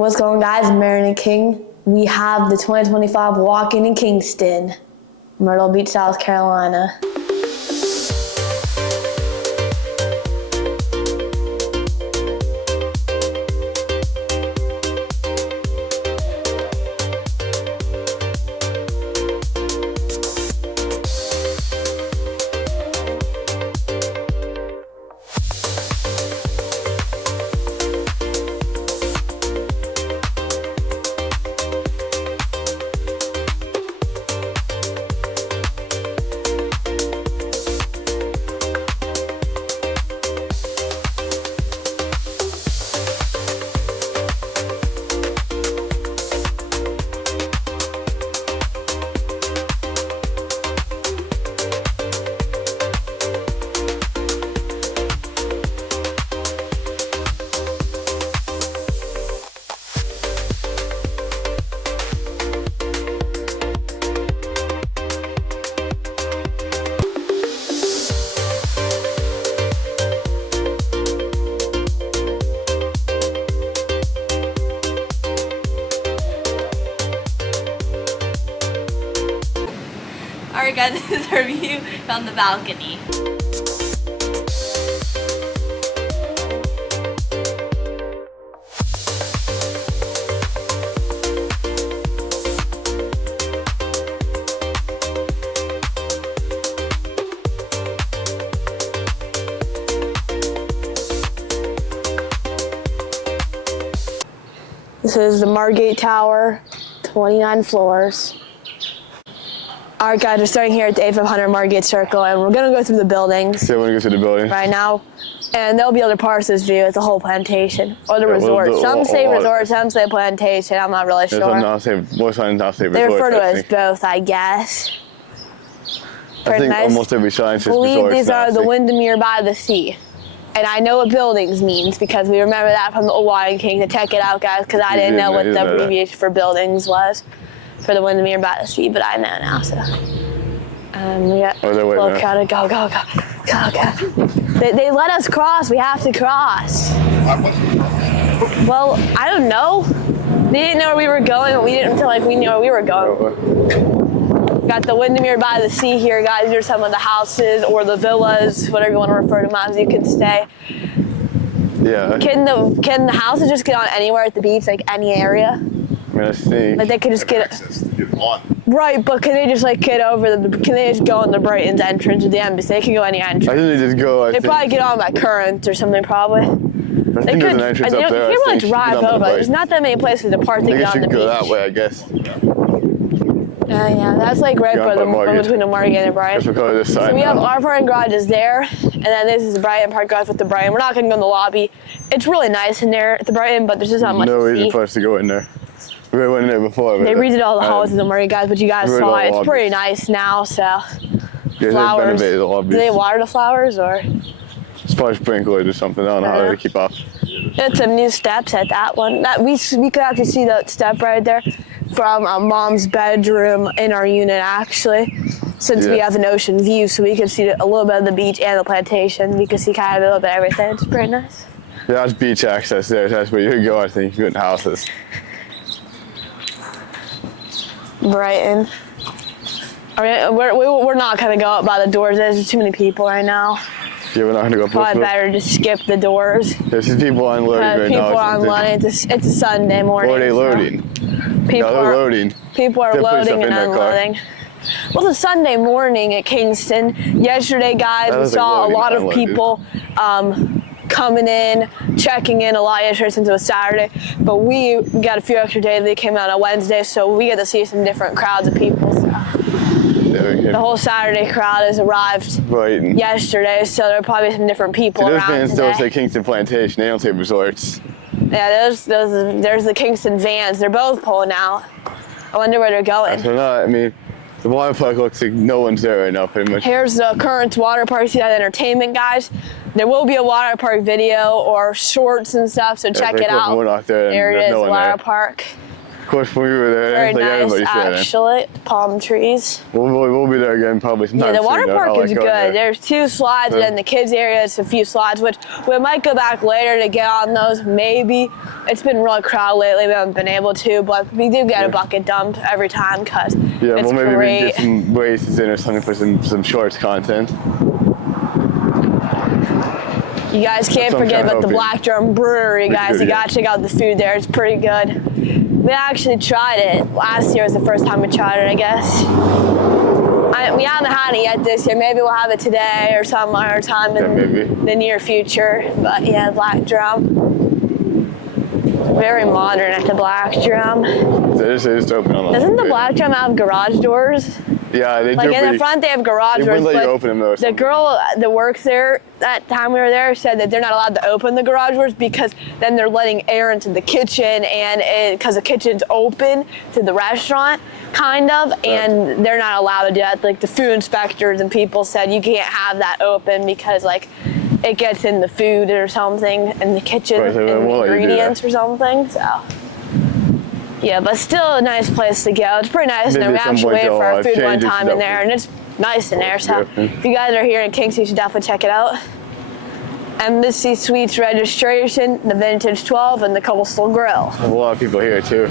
What's going on, guys? Myrtle and King. We have the 2025 walk-in in Kingston, Myrtle Beach, South Carolina. Alright guys, this is our view from the balcony. This is the Margate Tower, 29 floors. All right, guys, we're starting here at the 8500 Margate Circle, and we're gonna go through the buildings. Yeah, we're gonna go through the building right now, and there'll be other parts of this view. It's the whole plantation or the resort. Some say resort, some say plantation. I'm not really sure. Most signs now say resort. They refer to it as both, I guess. I think almost every sign says resort. I believe these are the Windermere by the sea. And I know what buildings means because we remember that from the old Lion King. To check it out, guys, because I didn't know what the abbreviation for buildings was for the Windermere by the sea, but I know now. So we got little crowded. Go. They let us cross. We have to cross. Well, I don't know. They didn't know where we were going, but we didn't feel like we knew where we were going. Got the Windermere by the sea here, guys. These are some of the houses or the villas, whatever you want to refer to them as. You can stay. Yeah. Can the houses just get on anywhere at the beach, like any area? I mean, I think. Like they could just get access to get on. Right, but can they just like get over can they just go in the Brighton's entrance of the embassy? They can go any entrance. I think they just go. They probably get on by current or something, probably. I think there's an entrance up there. You can't really drive over. There's not that many places to park to get on the beach. Go that way, I guess. Yeah, that's like right between the Margate and the Brighton. So we have our parking garage is there, and then this is the Brighton parking garage with the Brighton. We're not going to go in the lobby. It's really nice in there at the Brighton, but there's just not much to see. No reason for us to go in there. We went in there before. They redid all the houses in the Margate, guys, but you guys saw it. It's pretty nice now, so. Yeah, flowers. Do they water the flowers, or? It's probably sprinklers or something. I don't know how to keep up. There's some new steps at that one. We could actually see the step right there from Mom's bedroom in our unit, actually. Since we have an ocean view, so we could see a little bit of the beach and the plantation. We could see kind of a little bit of everything. It's pretty nice. Yeah, that's beach access there. That's where you could go, I think, good houses. Brighton. We're not going to go up by the doors. There's too many people right now. Yeah, we're not going to go up. Probably better to skip the doors. There's people unloading right now. People are unloading. It's a Sunday morning. Or are they loading? People are loading. People are loading and unloading. Well, it's a Sunday morning at Kingston. Yesterday, guys, we saw a lot of people coming in, checking in a lot yesterday since it was Saturday. But we got a few extra days. They came out on Wednesday, so we get to see some different crowds of people. So. The whole Saturday crowd has arrived yesterday, so there are probably some different people around today. Those vans still say Kingston Plantation. They don't say resorts. Yeah, there's the Kingston vans. They're both pulling out. I wonder where they're going. I mean, the water park looks like no one's there right now, pretty much. Here's the current water park. See that entertainment, guys? There will be a water park video or shorts and stuff, so check it out. We're not there. There it is, water park. Of course, when we were there, Very like nice, everybody said. actually. Palm trees. We'll be there again probably sometime Yeah, the water soon, park is good. There. There's 2 slides, and in the kids area, it's a few slides, which we might go back later to get on those. Maybe. It's been really crowded lately. We haven't been able to, but we do get a bucket dump every time because it's well, maybe great. we can get some races in or something for some shorts content. You guys can't forget about the Black Drum Brewery, guys. You gotta check out the food there. It's pretty good. We actually tried it. Last year was the first time we tried it, I guess. We haven't had it yet this year. Maybe we'll have it today or some other time in the near future. But yeah, Black Drum. Very modern at the Black Drum. They just open on Doesn't the Black Drum have garage doors? Yeah, they do. Like in the front, they have garage doors. They wouldn't let you open them though. The girl that works there that time we were there said that they're not allowed to open the garage doors because then they're letting air into the kitchen, and because the kitchen's open to the restaurant, kind of, and they're not allowed to do that. Like the food inspectors and people said you can't have that open because like it gets in the food or something in the kitchen, right, so in the ingredients or something. So. Yeah, but still a nice place to go. It's pretty nice, and we actually waited for our food one time in there, and it's nice in there. So if you guys are here in Kingston, you should definitely check it out. Embassy Suites registration, the Vintage 12, and the Coastal Grill. There's a lot of people here too.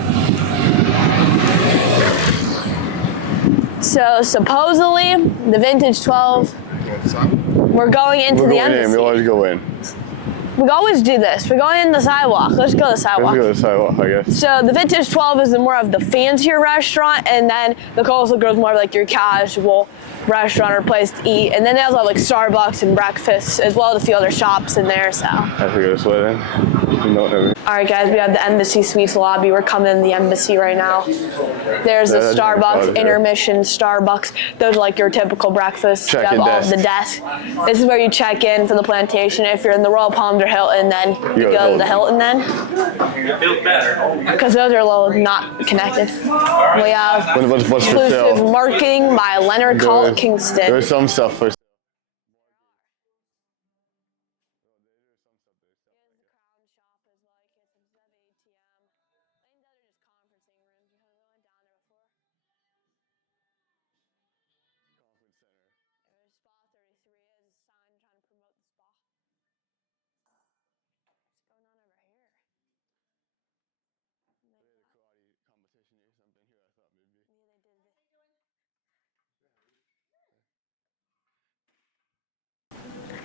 So supposedly, the Vintage 12, we're going into the Embassy. We always go in. We always do this. We're going in the sidewalk. Let's go to the sidewalk. Let's go to the sidewalk, I guess. So the Vintage 12 is more of the fancier restaurant, and then the Coastal Grill is more of like your casual restaurant or place to eat. And then they also have like Starbucks and breakfast, as well as a few other shops in there. So. I have to go this way then. All right, guys, we have the Embassy Suites lobby. We're coming in the Embassy right now. There's the Starbucks, intermission Starbucks. Those are like your typical breakfast. You have all of the desks. This is where you check in for the Plantation. If you're in the Royal Palms or Hilton, then you go to the Hilton then. Because those are a little not connected. We have exclusive marketing by Leonard Call Kingston. There's some stuff for.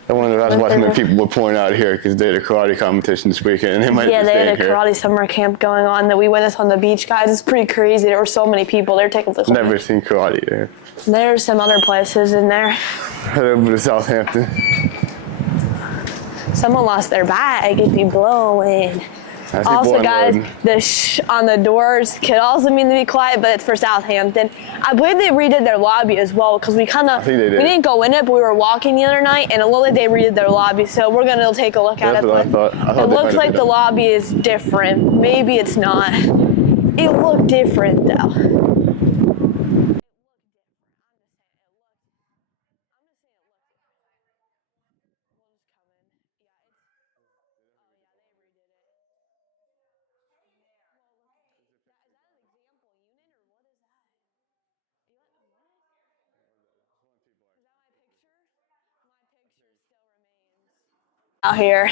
I wonder that's why so many people were pouring out here because they had a karate competition this weekend, and they might. Yeah, they had a karate summer camp going on that we witnessed on the beach, guys. It's pretty crazy. There were so many people. They're taking this. Never seen karate there. There's some other places in there. Head over to Southampton. Someone lost their bag. It'd be blowing. Also, guys, the on the doors could also mean to be quiet, but it's for Southampton. I believe they redid their lobby as well because we didn't go in it, but we were walking the other night, and it looked like they redid their lobby. So we're gonna take a look at it. That's what I thought. It looks like the lobby is different. Maybe it's not. It looked different though. Out here.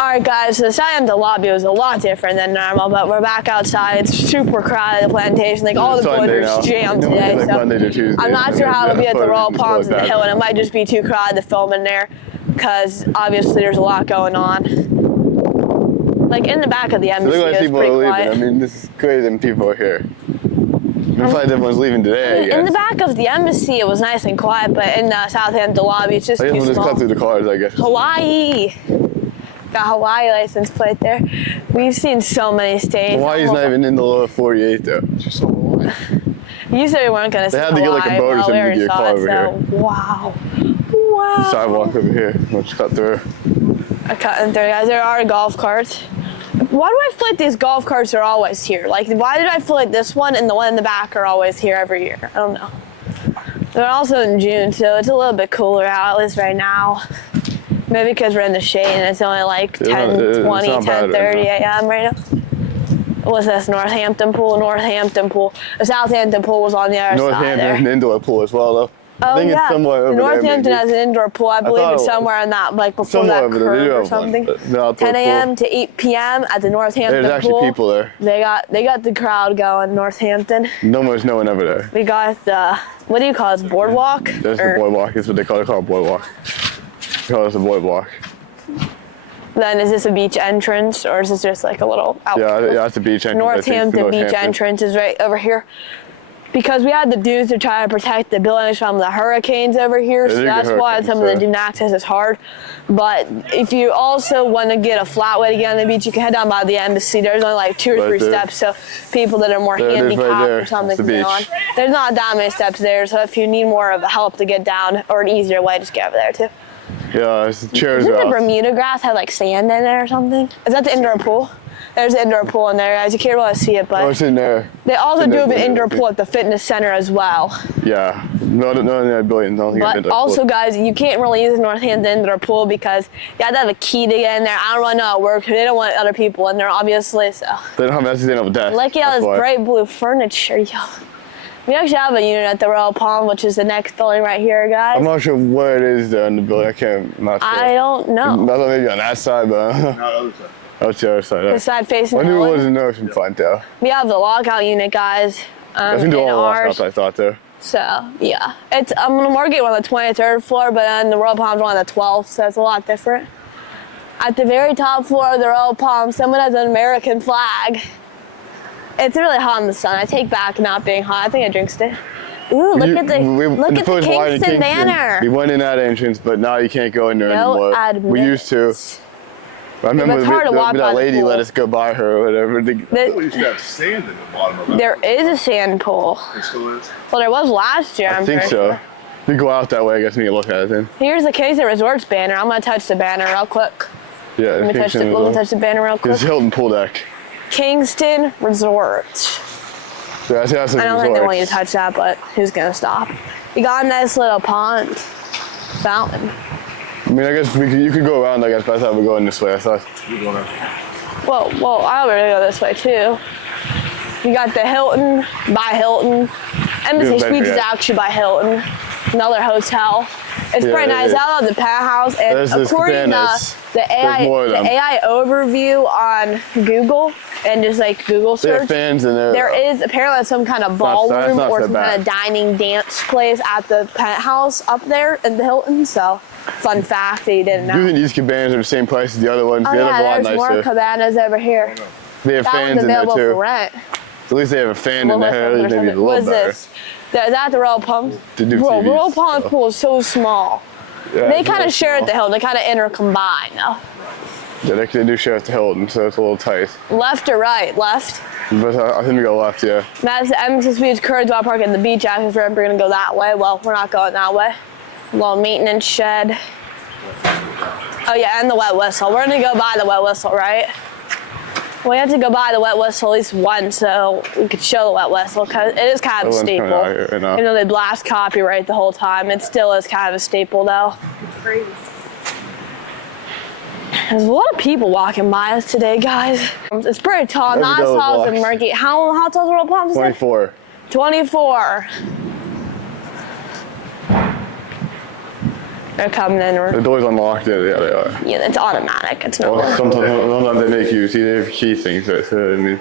Alright guys, so the Southampton lobby was a lot different than normal, but we're back outside. It's super crowded at the Plantation. Like all the boys are jammed today. So I'm not sure how it'll be at the Royal Palms and the Hilton. It might just be too crowded to film in there because obviously there's a lot going on. Like in the back of the Embassy, it's pretty quiet. I mean, this is crazy and people are here. Looks like everyone's leaving today, I guess. In the back of the Embassy, it was nice and quiet, but in the Southampton lobby, it's just too small. We'll just cut through the cars, I guess. Hawaii. Got Hawaii license plate there. We've seen so many states. Hawaii's not even in the lower 48, though. It's just so Hawaii. You said we weren't going to see Hawaii. They had to get like a boat or something to get a car over here. Wow. Wow. Sidewalk over here. Let's cut through. I cut in through, guys. There are golf carts. Why do I feel like these golf carts are always here? Like, why did I feel like this one and the one in the back are always here every year? I don't know. They're also in June, so it's a little bit cooler out, at least right now. Maybe because we're in the shade and it's only like 10:20, 10:30 a.m. right now. What's this? Northampton pool. Northampton pool. The Southampton pool was on the other side Northampton there. has an indoor pool as well, though. Oh, I think it's somewhere over Northampton there. has an indoor pool. I believe it's it somewhere in that, like before that curve or something. 10 a.m. to 8 p.m. at the Northampton There's pool. actually people there. They got the crowd going. Northampton. No one ever there. We got the, what do you call it? Boardwalk? That's the boardwalk. That's what they call it. They call it boardwalk. They call it the boardwalk. Then is this a beach entrance or is this just like a little outpost? Yeah, that's the beach entrance. Northampton beach entrance is right over here. Because we had the dudes to try to protect the buildings from the hurricanes over here, so that's why some of the dune access is hard. But if you also want to get a flat way to get on the beach, you can head down by the embassy. There's only like 2 or 3 steps, so people that are more handicapped or something can get on. There's not that many steps there, so if you need more of a help to get down or an easier way, just get over there too. Yeah, it's the chairs. Doesn't the Bermuda grass have like sand in it or something? Is that the indoor pool? There's an indoor pool in there, guys. You can't really see it, but it's in there. They also do have an indoor pool at the fitness center as well. Yeah, no, buildings. I don't think but also, guys, you can't really use the Northampton indoor pool because you have to have a key to get in there. I don't really know how it works. They don't want other people in there, obviously. So they don't have a desk. Look at all this bright blue furniture, yo. We actually have a unit at the Royal Palm, which is the next building right here, guys. I'm not sure where it is there in the building. I'm not sure. I don't know. I thought maybe on that side, but no, the other side. That's the other side. The side facing I knew it was in the ocean front, though. We have the lockout unit, guys. I think they're all lockouts, I thought, though. So, yeah. I'm going to market on the 23rd floor, but then the Royal Palm's on the 12th, so it's a lot different. At the very top floor of the Royal Palm, someone has an American flag. It's really hot in the sun. I take back not being hot. I think I jinxed it. Ooh, look at the Kingston banner. We went in that entrance, but now you can't go in there anymore. We used to. I remember that lady let us go by her or whatever. They used to have sand in the bottom of it. There is a sand pool. There still is? Well, there was last year, I think so. We go out that way, I guess, and you look at it then. Here's the Kingston Resorts banner. I'm going to touch the banner real quick. Yeah, let me touch the banner real quick. It's Hilton pool deck. Kingston Resorts. Yeah, I don't think they want you to touch that, but who's going to stop? You got a nice little pond. Fountain. I mean, I guess you could go around, I guess, but I thought we're going this way. I thought. Well, I already go this way too. You got the Hilton by Hilton. Embassy Suites is actually by Hilton. Another hotel. It's pretty nice. I love the penthouse. And according to the AI overview on Google and just like Google search, there is apparently some kind of ballroom or some kind of dining dance place at the penthouse up there in the Hilton. So, fun fact that you didn't know. Do you think these cabanas are the same price as the other ones? Oh, yeah, there's more cabanas over here. They have fans in there too. For rent. At least they have a fan in there. Maybe a little better. Is that the Royal Palm? Bro, Royal Palm pool is so small. Yeah, they kind of share at the Hilton. They kind of intercombine though. Yeah, they do share at the Hilton, so it's a little tight. Left or right? Left. But I think we go left, yeah. That's the Embassy Suites Curdswell Park and the beach access ramp. We're gonna go that way. Well, we're not going that way. Little maintenance shed. Oh yeah, and the wet whistle. We're gonna go by the wet whistle, right? We have to go by the wet whistle at least once so we could show the wet whistle because it is kind of a staple. Even though they blast copyright the whole time, it still is kind of a staple though. It's crazy. There's a lot of people walking by us today, guys. It's pretty tall, not as tall as the Murky. How tall is the Royal Palm? 24. 24. They're coming in. The door's unlocked. Yeah, they are. Yeah, it's automatic. It's not. Well, sometimes they make you see they have key things. So I mean.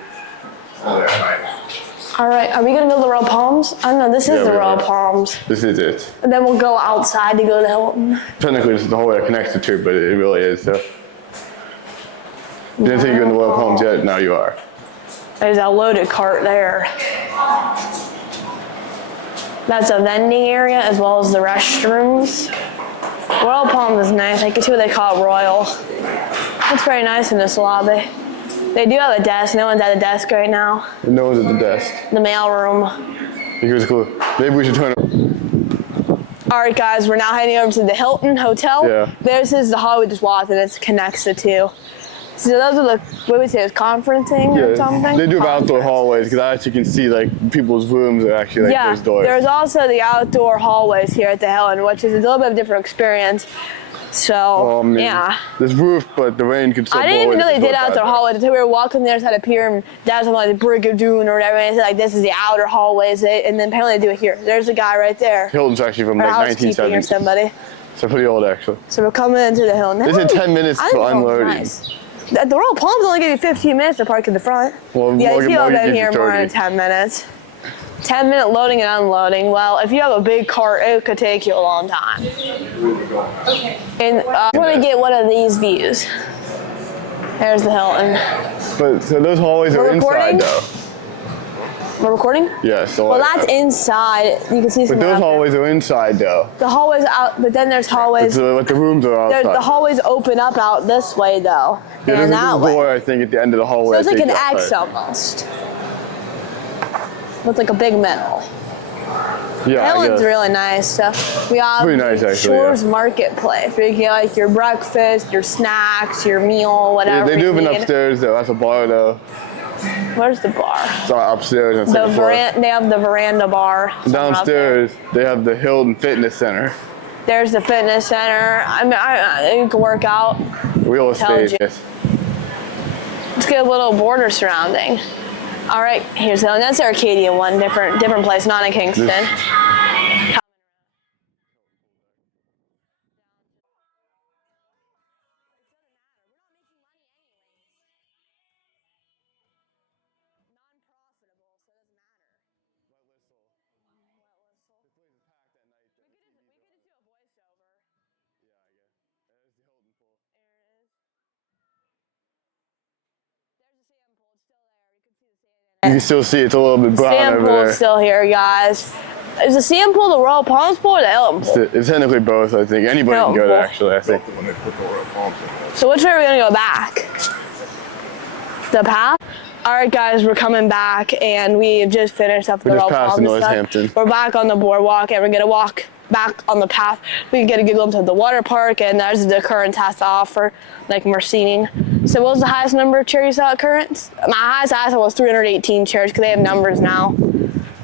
All right, are we gonna go to the Royal Palms? I don't know. This is the Royal Palms. This is it. And then we'll go outside to go to the Hilton. Technically, this is the whole way connected to, but it really is. So. You didn't think you're in the Royal Palms yet? Now you are. There's a loaded cart there. That's a vending area as well as the restrooms. Royal Palms is nice. I can see what they call it Royal. It's very nice in this lobby. They do have a desk. No one's at the desk right now. No one's at the desk. The mail room. Here's cool. Maybe we should turn. All right, guys. We're now heading over to the Hilton Hotel. Yeah. This is the hall we just walked in. It connects the two. So those are the, what we say, is conferencing or something? They do have outdoor hallways because I actually can see like people's rooms are actually like those doors. There's also the outdoor hallways here at the Hilton, which is a little bit of a different experience. So, yeah. There's roof, but the rain could still blow. I didn't even know they did out their hallway until we were walking there side of pier, and Dad's on like the Brigadoon or whatever, and it's like, this is the outer hallways, and then apparently they do it here. There's a guy right there. Hilton's actually from like 1970. Or somebody. So pretty old, actually. So we're coming into the Hilton. This is 10 minutes for unloading. Nice. The Royal Palms only give you 15 minutes to park in the front. Well, yeah, if you've been here more than 10 minutes. 10-minute loading and unloading. Well, if you have a big cart, it could take you a long time. Okay. And I want to get one of these views. There's the Hilton. But so those hallways are inside, though. We're recording? Yeah. So well, that's inside. You can see some. But those hallways are inside, though. The hallways out, but then there's hallways. But the rooms are outside. The hallways open up out this way, though. Yeah, and that way. Door, I think, at the end of the hallway. So it's like an X almost. With like a big metal. Yeah, that one's really nice. So we have Shores Marketplace where you get like your breakfast, your snacks, your meal, whatever. Yeah, they do have an upstairs though. That's a bar though. Where's the bar? It's upstairs. On they have the veranda bar. Downstairs, they have the Hilton Fitness Center. There's the fitness center. I mean, you can work out. Real estate. Let's get a little border surrounding. All right, here's that's the Arcadia one, different place, not in Kingston. You can still see it's a little bit brown sand over there. Pool's still here, guys. Is the sand pool the Royal Palms pool or the Hilton pool? It's technically both, I think. Anybody can go there, actually, I think. So which way are we going to go back? The path? All right, guys, we're coming back, and we just finished up the Royal Palms. We're back on the boardwalk, and we're going to walk back on the path. We can get a good glimpse of the water park, and there's the currents has to offer, like more seating. So what was the highest number of chairs you saw at Currents? My highest I saw was 318 chairs, because they have numbers now.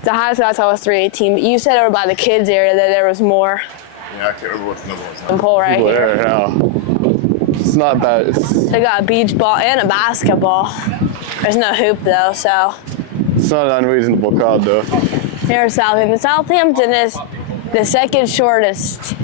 The highest I saw was 318, but you said over by the kids area that there was more. Yeah, I can't remember what the number was. Pool right here. It's not bad. They got a beach ball and a basketball. There's no hoop though, so. It's not an unreasonable crowd though. Here's Southampton. Southampton is the second shortest.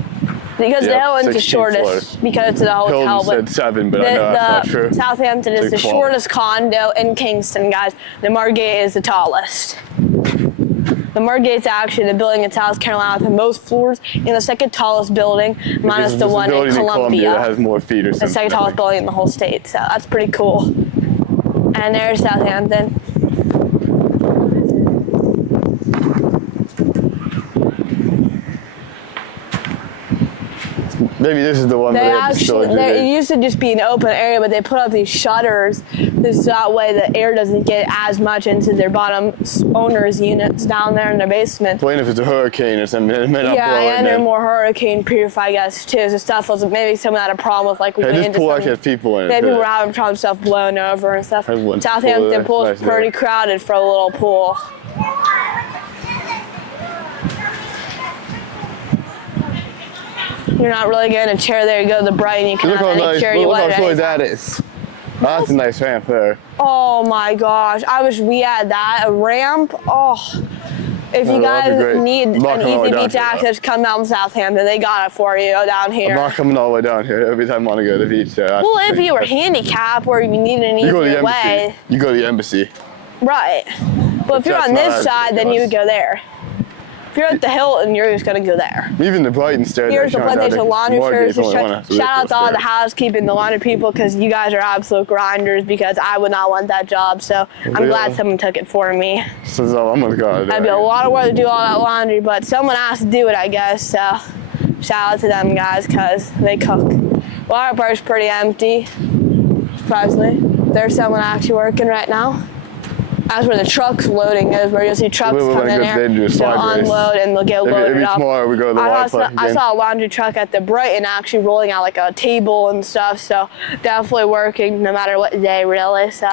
Because the Hilton's the shortest because it's the hotel. Hilton said 7, but I know that's not true. Southampton is the shortest condo in Kingston, guys. The Margate is the tallest. The Margate's actually the building in South Carolina with the most floors and the second tallest building, minus the one in Columbia. That has more feet or something. The second tallest building in the whole state, so that's pretty cool. And there's Southampton. Maybe this is the one that it used to just be an open area, but they put up these shutters. That way the air doesn't get as much into their bottom owners' units down there in their basement. Well, if it's a hurricane or something, it may not blow and they're more hurricane-proof, I guess, too. So stuff was maybe someone had a problem with, like, we went into actually has people in it. Maybe people were having problems, stuff blown over and stuff. Southampton pool is pretty crowded for a little pool. You're not really getting a chair there. You go to the Brighton, you can have any chair you want. Look how short that is. That's a nice ramp there. Oh my gosh. I wish we had that. A ramp. Oh. If you guys need an easy beach access, come down to Southampton. They got it for you down here. I'm not coming all the way down here every time I want to go to the beach. Well, if you were handicapped or you needed an easier way. You go to the embassy. Right. But if you're on this side, then you would go there. If you're at the Hilton, you're just gonna go there. Even the Brighton stairs. Here's the Plantation laundry service. Shout out to all the housekeeping, the laundry people, because you guys are absolute grinders. Because I would not want that job, so I'm glad someone took it for me. So I'm gonna go. That'd be a lot of work to do all that laundry, but someone has to do it, I guess. So shout out to them guys, because they cook. Water park's pretty empty, surprisingly. There's someone actually working right now. That's where the truck's loading is, where you'll see trucks come in there, they'll unload and they'll get loaded up. Tomorrow we go to the water park again. I saw a laundry truck at the Brighton actually rolling out like a table and stuff, so definitely working no matter what day, really. So.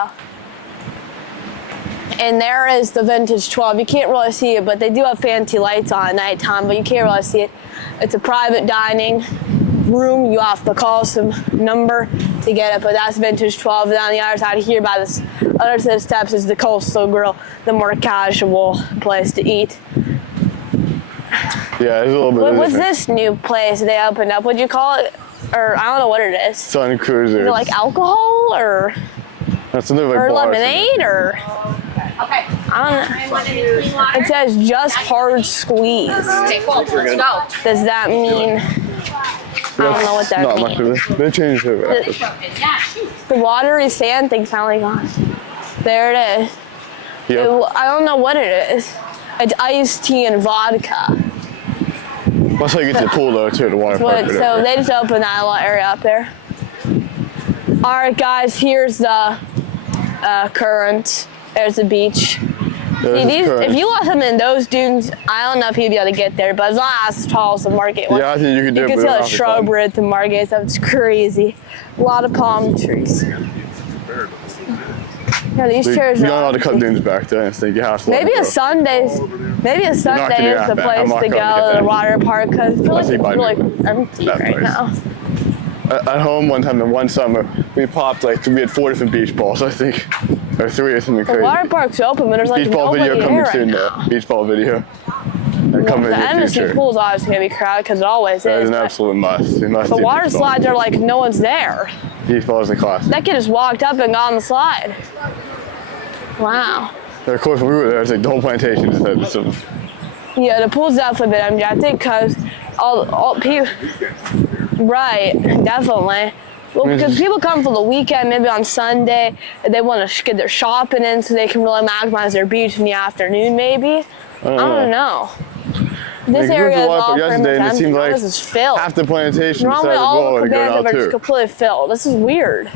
And there is the Vintage 12. You can't really see it, but they do have fancy lights on at nighttime, but you can't really see it. It's a private dining. room. You have to call some number to get it, but that's vintage 12. And on the other side here by this other set of steps is the Coastal Grill, the more casual place to eat. Yeah, it's a little bit. What's this new place they opened up? What'd you call it? Or I don't know what it is. Sun Cruiser. Is it like alcohol or? That's another like or bar lemonade or? Okay. I don't know. It says just hard squeeze. Okay, cool. Let's go. Does that mean? I don't know what that not means. much of it. They changed it. The watery sand thing's finally gone. There it is. Yep. I don't know what it is. It's iced tea and vodka. That's how you get to the pool though, too, the water park. So they just opened that little area up there. All right, guys, here's the current. There's the beach. See, if you let him in those dunes, I don't know if he'd be able to get there, but it's not as tall as the market one. Yeah, I think you can do it. You can see the shrubbery at the market stuff. It's crazy. A lot of palm trees. Yeah, these chairs you don't know how to cut dunes back there. I think you have to. Maybe a Sunday is the place to go to the water park because it feels like it's really empty right now. At home one time in one summer, we popped we had 4 different beach balls, I think. Or 3 or something crazy. The water park's open, but there's like beach ball nobody video coming there soon right now. Beach ball video. The Embassy pool's obviously gonna be crowded because it always is. That is an absolute must. You must. The water slides are like no one's there. Beach ball is in class. That kid just walked up and got on the slide. Wow. And of course, when we were there, it's like the whole plantation just had some. Yeah, the pool's definitely been empty. I think because all people. Right, definitely. Well, because people come for the weekend, maybe on Sunday, and they want to get their shopping in so they can really maximize their beach in the afternoon, maybe. I don't know. This area is all pretty much empty. It seems like this is filled. half the plantation Normally besides the all boat the are going out cabanas are too. just completely filled. This is weird.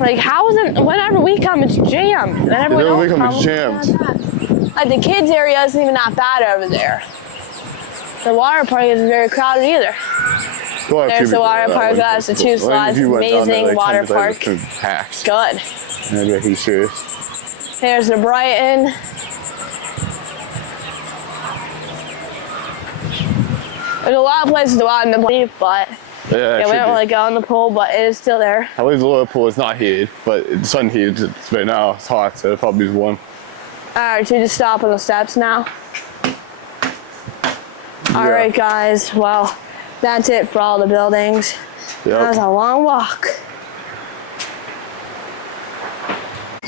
Like, how is it, whenever we come, it's jammed. Whenever we come, come, it's jammed. Like, the kids' area isn't even that bad over there. The water park isn't very crowded either. There's the water park, that's the 2 slides, amazing water park. It's good. Maybe I can serious. There's the Brighton. There's a lot of places to go out in the pool, but yeah, we don't really go in the pool, but it is still there. I believe the lower pool is not heated, but it's sun heated. Right now it's hot, so it'll probably be warm. Alright, so just stop on the steps now. Alright guys, well, that's it for all the buildings. Yep. That was a long walk.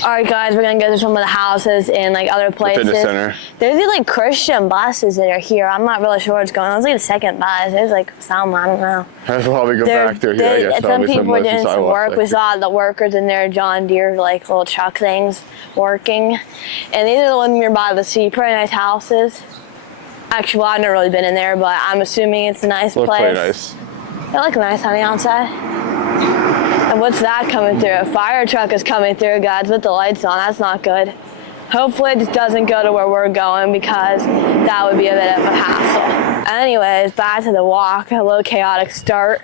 Alright guys, we're gonna go to some of the houses and like other places. The fitness center. There's these like Christian buses that are here. I'm not really sure what's going on. It's like the second bus. There's like some, I don't know. That's probably go back through here, I guess. Some people are doing some work. We saw the workers in their John Deere like little truck things working. And these are the ones nearby the sea. Pretty nice houses. Actually, well, I've never really been in there, but I'm assuming it's a nice place. Pretty nice. They look nice on the outside. And what's that coming through? A fire truck is coming through, guys, with the lights on. That's not good. Hopefully it just doesn't go to where we're going because that would be a bit of a hassle. Anyways, back to the walk, a little chaotic start.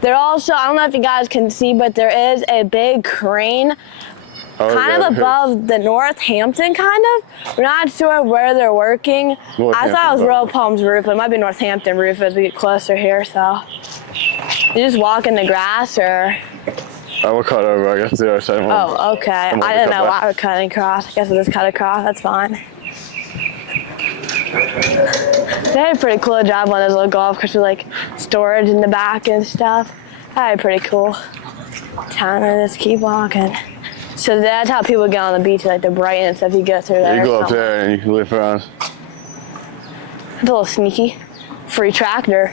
There also, I don't know if you guys can see, but there is a big crane kind of above the Northampton, kind of. We're not sure where they're working. I thought it was Royal Palms roof, but it might be Northampton roof as we get closer here, so. You just walk in the grass, or? I will cut over, I guess, the other side. Oh, okay. I didn't know why we're cutting across. I guess we'll just cut across, that's fine. They had a pretty cool job on those little golf carts with like storage in the back and stuff. That was pretty cool. Time to just keep walking. So that's how people get on the beach, like the Brighton and stuff. You go through there. You go up there and you can live around. It's a little sneaky. Free tractor.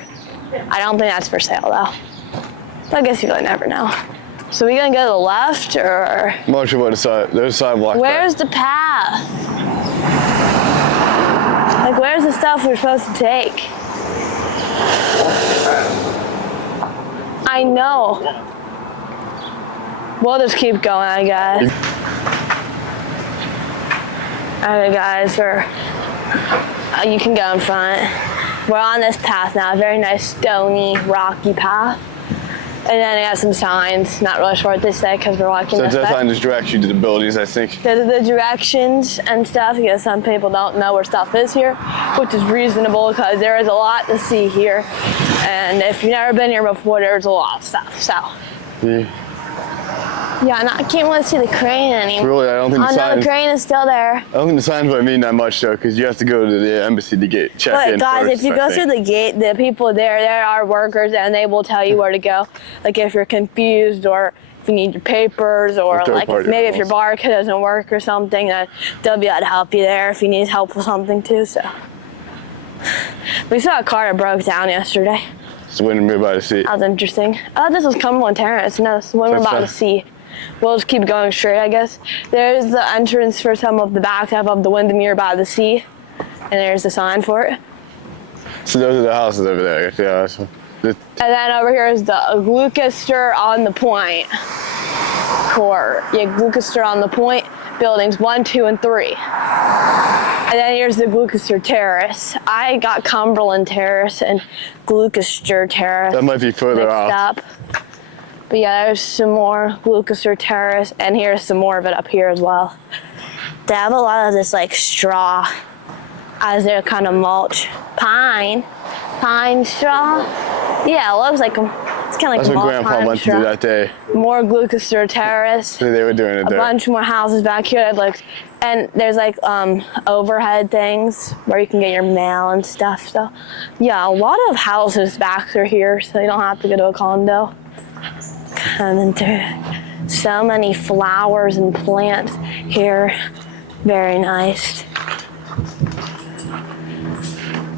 I don't think that's for sale though. But I guess you really never know. So we gonna go to the left or? I'm not sure what the side. There's a sidewalk. Where's the path? Like where's the stuff we're supposed to take? I know. We'll just keep going, I guess. Okay, guys, you can go in front. We're on this path now, a very nice stony, rocky path. And then it has some signs. Not really sure what they say because we're walking this way. So that sign just directs you to the buildings, I think. The directions and stuff, because some people don't know where stuff is here, which is reasonable because there is a lot to see here. And if you've never been here before, there's a lot of stuff, so. Yeah, and I can't really see the crane anymore. Really, I don't think the sign. Oh, no, the crane is still there. I don't think the signs might mean that much, though, because you have to go to the embassy to check in. But guys, first, if you go through the gate, the people there are workers, and they will tell you where to go. Like if you're confused, or if you need your papers, or like maybe if your barcode doesn't work or something, then they'll be able to help you there if you need help with something too. So we saw a car that broke down yesterday. It's when we're about to see. That was interesting. I thought this was Cumberland Terrace. No, it's the one we're about to see. We'll just keep going straight, I guess. There's the entrance for some of the back half of the Windermere by the sea, and there's the sign for it. So those are the houses over there, I guess. Yeah. And then over here is the Gloucester on the Point court. Yeah, Gloucester on the Point, buildings 1, 2, and 3. And then here's the Gloucester Terrace. I got Cumberland Terrace and Gloucester Terrace. That might be further out. But yeah, there's some more Gloucester Terrace, and here's some more of it up here as well. They have a lot of this like straw as their kind of mulch. Pine straw. Yeah, it looks like it's kind of like that's what Grandpa went to do that day. More Gloucester Terrace. They were doing it there. A bunch more houses back here. And there's like overhead things where you can get your mail and stuff. So yeah, a lot of houses back through here, so you don't have to go to a condo. Coming through. So many flowers and plants here. Very nice.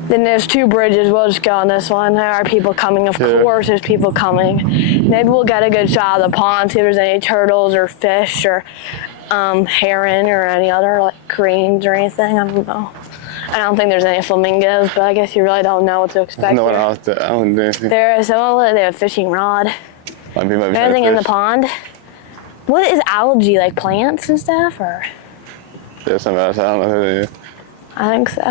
Then there's 2 bridges. We'll just go on this one. There are people coming. Of course there's people coming. Maybe we'll get a good shot of the pond, see if there's any turtles or fish or heron or any other like cranes or anything. I don't know. I don't think there's any flamingos, but I guess you really don't know what to expect. No one out there. I don't do anything. There is someone. They have a fishing rod. Anything in the pond? What is algae, like plants and stuff, or? There's something else. I don't know who they are. I think so.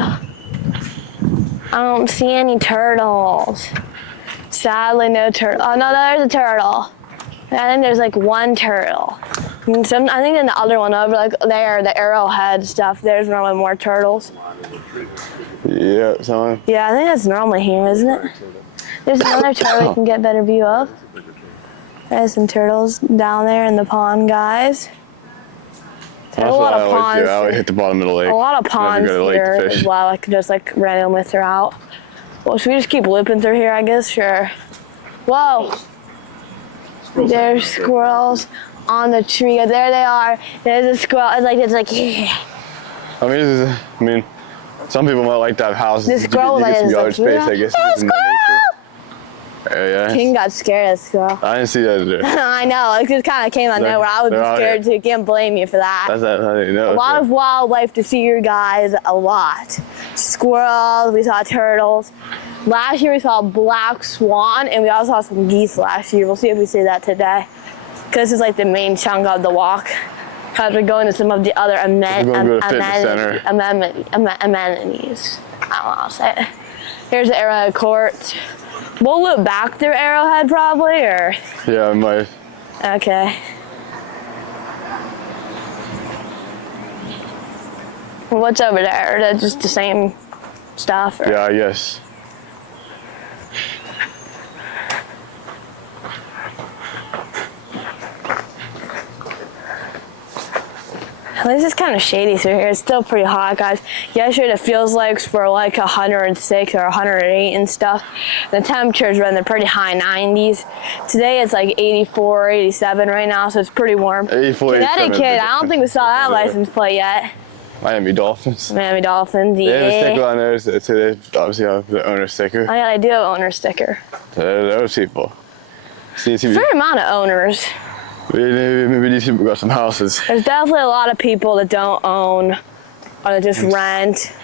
I don't see any turtles. Sadly, no turtle. Oh no, there's a turtle. I think there's like 1 turtle. And I think in the other one over, like there, the arrowhead stuff, there's normally more turtles. Yeah, someone. Yeah, I think that's normally here, isn't it? There's another turtle we can get a better view of. There's some turtles down there in the pond, guys. There's a lot of ponds. I would hit the bottom of the lake. A lot of ponds here as well. I could just like randomly throw out. Well, should we just keep looping through here, I guess? Sure. Whoa. There's squirrels on the tree. There they are. There's a squirrel. It's like yeah. I mean, some people might like to have houses. The squirrel get some yard space, I guess. Yeah. King got scared of the squirrel. I didn't see that either. I know. It just kind of came out of nowhere. I was scared too. Can't blame you for that. That's how you know. A lot of wildlife to see here, guys. A lot. Squirrels. We saw turtles. Last year we saw a black swan, and we also saw some geese last year. We'll see if we see that today. Because this is like the main chunk of the walk. Because we're going to some of the other amenities. I don't know how to say it. Here's the Arrowhead Court. We'll loop back through Arrowhead probably, or? Yeah, I might. Okay. What's over there? Is that just the same stuff? Or? Yeah, I guess. This is kind of shady through here. It's still pretty hot, guys. Yesterday the feels like were like 106 or 108 and stuff. The temperatures were in the pretty high 90s. Today it's like 84, 87 right now, so it's pretty warm. 84, Connecticut, I don't think we saw that license plate yet. Miami Dolphins. Miami Dolphins, yeah. They have a sticker on there, so they obviously have the owner sticker. Oh yeah, they do have an owner sticker. Those people. Fair amount of owners. Maybe these people got some houses. There's definitely a lot of people that don't own or that just rent.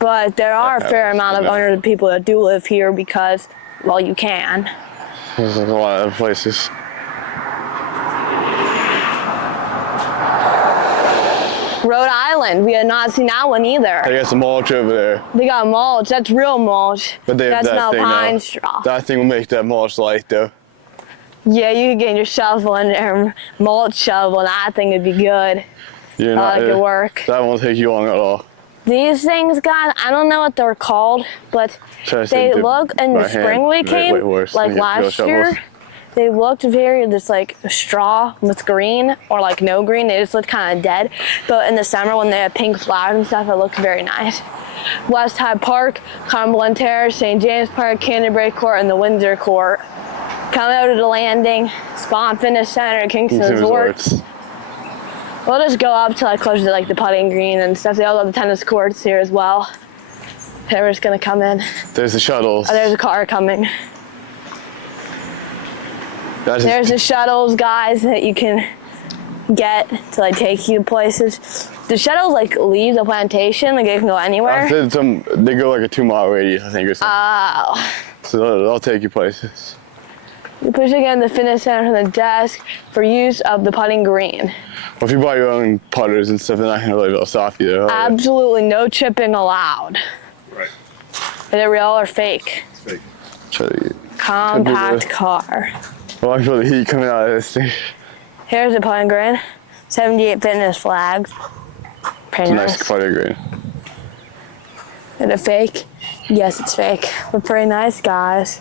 But there are a fair amount of owners of people that do live here because, well, you can. There's like a lot of other places. Rhode Island, we had not seen that one either. They got some mulch over there. They got mulch, that's real mulch. But they have that's that not thing pine now. straw. That thing will make that mulch light though. Yeah, you could get your shovel in there, mulch shovel, and that thing would be good. You're not, good work. That won't take you long at all. These things, guys, I don't know what they're called, but they look in the spring we came, like last year, they looked very just like straw with green or like no green. They just looked kind of dead. But in the summer when they had pink flowers and stuff, it looked very nice. West Hyde Park, Cumberland Terrace, St. James Park, Canterbury Court, and the Windsor Court. Come over to the landing, Spa and Fitness Center, Kingston Resorts. We'll just go up to like closer to like the putting green and stuff. They all have the tennis courts here as well. We're just gonna come in. There's the shuttles. Oh, there's a car coming. There's the shuttles, guys, that you can get to like take you places. The shuttles like leave the plantation, like they can go anywhere. They go like a 2-mile radius, I think, or something. Oh. So they'll take you places. You push again the fitness center from the desk for use of the putting green. Well, if you buy your own putters and stuff, they're not gonna really be able to stop you there. Absolutely no chipping allowed. Right. Is it real or fake? It's fake. Compact car. Well, I feel the heat coming out of this thing. Here's the putting green. 78 fitness flags. Pretty nice. Nice putting green. Is it fake? Yes, it's fake. But pretty nice, guys.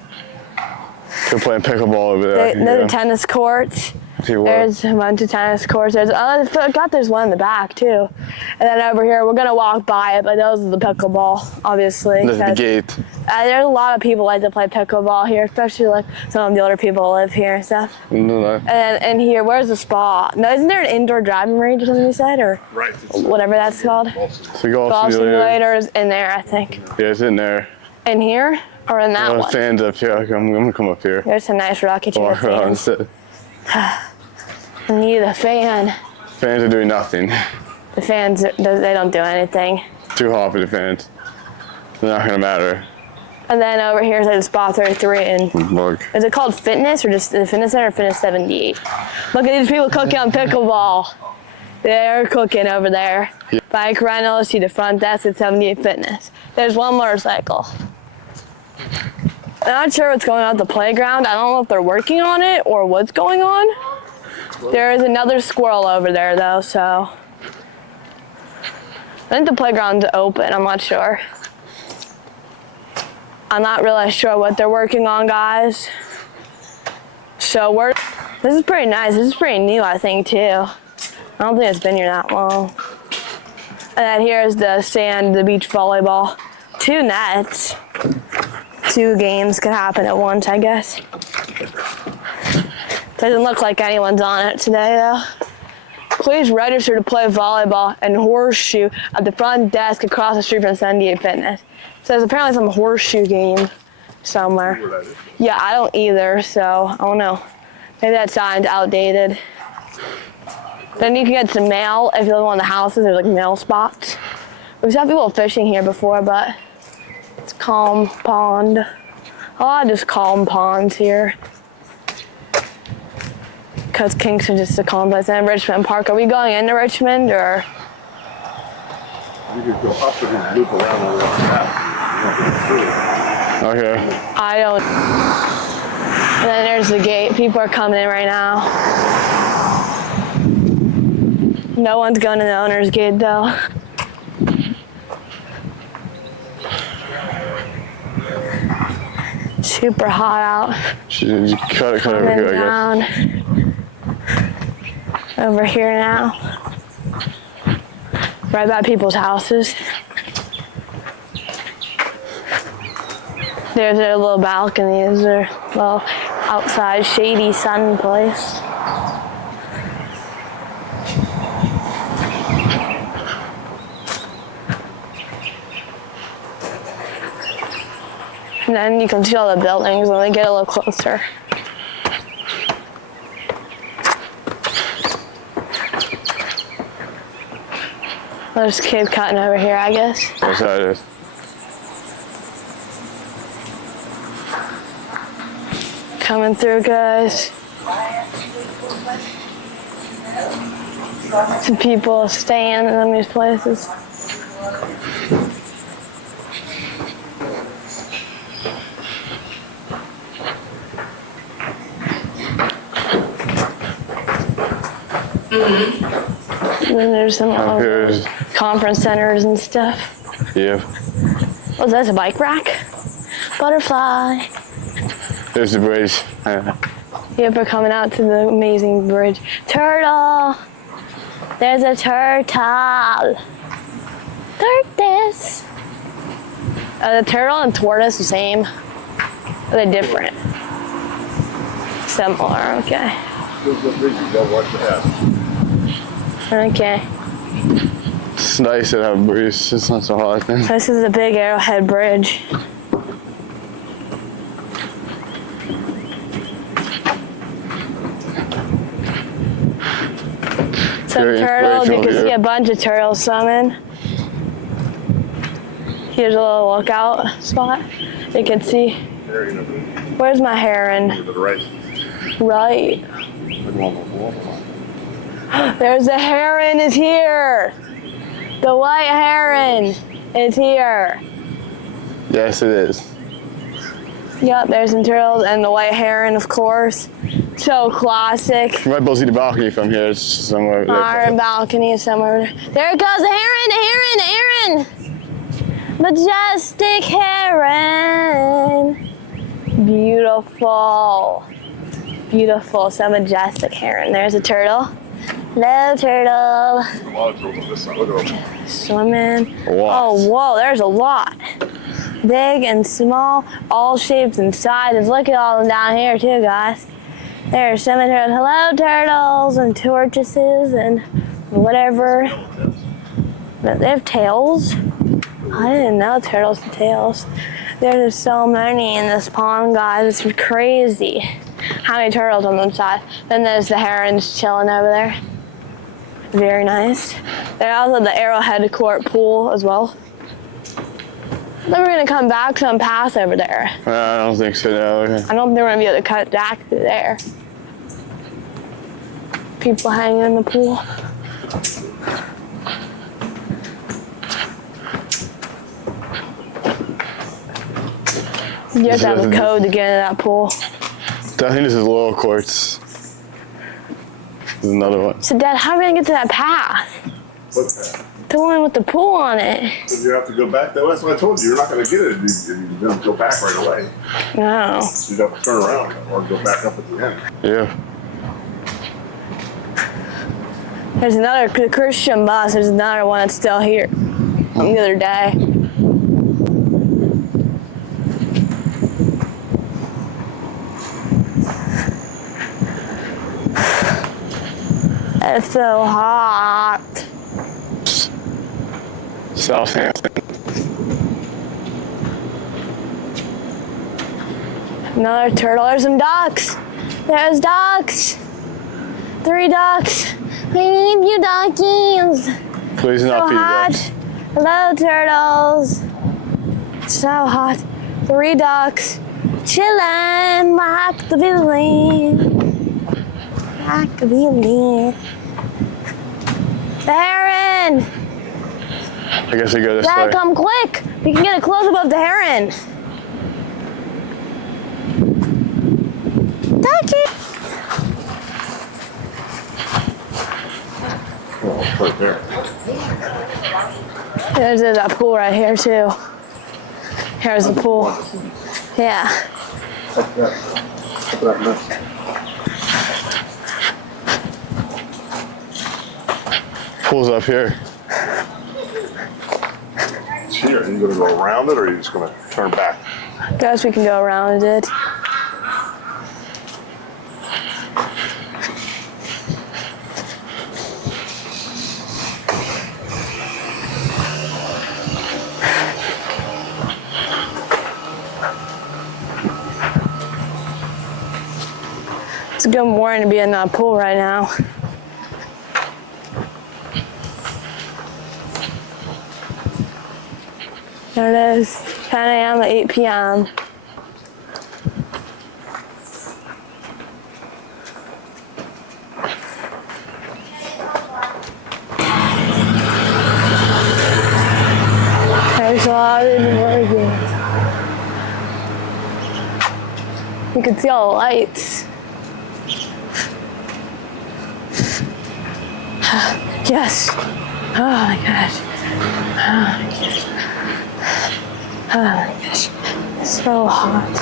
They're playing pickleball over there. There's tennis courts. There's a bunch of tennis courts. I forgot there's one in the back too. And then over here, we're gonna walk by it, but those are the pickleball, obviously. There's the gate. There's a lot of people like to play pickleball here, especially like some of the older people live here and stuff. And here, where's the spa? No, isn't there an indoor driving range or something you said, or right. Whatever that's called? Golf simulator's in there, I think. Yeah, it's in there. In here or in that one? Fans up here. I'm gonna come up here. There's a nice rocket chair. Fans. I need a fan. Fans are doing nothing. The fans, they don't do anything. Too hot for the fans. They're not gonna matter. And then over here is like Spa 33 and look. Is it called Fitness or just the Fitness Center or Fitness 78? Look at these people cooking on pickleball. They're cooking over there. Yeah. Bike rentals, see the front desk at 78 Fitness. There's one motorcycle. I'm not sure what's going on at the playground. I don't know if they're working on it or what's going on. There is another squirrel over there though, so. I think the playground's open, I'm not sure. I'm not really sure what they're working on, guys. So this is pretty nice. This is pretty new, I think, too. I don't think it's been here that long. And then here's the sand, the beach volleyball. 2 nets. 2 games could happen at once, I guess. Doesn't look like anyone's on it today, though. Please register to play volleyball and horseshoe at the front desk across the street from 78 Fitness. So there's apparently some horseshoe game somewhere. Yeah, I don't either, so I don't know. Maybe that sign's outdated. Then you can get some mail if you live in one of the houses. There's like mail spots. We've had people fishing here before, but it's calm pond. A lot of just calm ponds here. Because Kingston's just a calm place. And Richmond Park. Are we going into Richmond or? You could go up and loop around all the way up that. Okay. I don't. And then there's the gate. People are coming in right now. No one's going to the owner's gate though. Super hot out. Cut it over here, down. I guess. Over here now. Right by people's houses. There's their little balconies, their little outside shady sun place. And then you can see all the buildings when they get a little closer. There's a kid cutting over here, I guess. That's how it is. Coming through, guys. Some people staying in these places. And then there's some conference centers and stuff. Yeah. Oh, that's a bike rack? Butterfly. There's the bridge. Yep, we're coming out to the amazing bridge. Turtle! There's a turtle. Tortoise. The turtle and tortoise the same? Are they different? Similar, okay. Okay. It's nice to have a breeze. It's not so hot. This is a big Arrowhead Bridge. Some turtles, you can see a bunch of turtles swimming. Here's a little lookout spot. You can see. Where's my heron? Right. There's a heron is here. The white heron is here. Yes, it is. Yep, there's some turtles and the white heron, of course. So classic. You might be able to see the balcony from here. It's somewhere there. Our balcony is somewhere. There it goes, the heron, the heron, the heron. Majestic heron. Beautiful. Beautiful, so majestic heron. There's a turtle. Hello, turtle. A lot of turtles on this side. Look at them. Swimming. Oh, whoa, there's a lot. Big and small, all shapes and sizes. Look at all of them down here too, guys. There's some turtles. Hello, turtles and tortoises and whatever. They have tails. I didn't know turtles had tails. There's so many in this pond, guys. It's crazy. How many turtles on one side? Then there's the herons chilling over there. Very nice. There's also the Arrowhead Court pool as well. Then we're gonna come back and pass over there. I don't think so, no. Okay. I don't think we're gonna be able to cut back through there. People hanging in the pool. You have to have a code to get into that pool. I think this is lower courts. There's another one. So Dad, how are we gonna get to that path? What path? The one with the pool on it. You have to go back. That's what I told you. You're not going to get it if you don't go back right away. No. So you'd have to turn around or go back up at the end. Yeah. There's another Christian bus. There's another one that's still here from the other day. It's so hot. Southampton. Another turtle. There's some ducks. There's ducks. 3 ducks. We need you, duckies. Please not so hot. Ducks. Hello, turtles. It's so hot. 3 ducks. Chillin' like the villain. Like a villain. The heron. I guess we go this Dad, way. come quick. We can get a close-up of the heron. Ducky. Oh, it's right there. There's a pool right here too. Here's the pool. Yeah. Look at that mess. Pool's up here. It's here. Are you going to go around it or are you just going to turn back? Guess we can go around it. It's a good morning to be in that pool right now. There it is, 10 a.m. to 8 p.m. There's a lot of working. You can see all the lights. Yes. Oh my gosh. Oh my gosh. Oh my gosh. It's so hot.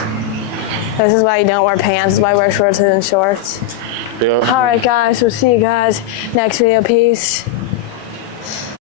This is why you don't wear pants. This is why I wear shorts and shorts. Yeah. All right, guys. We'll see you guys next video. Peace.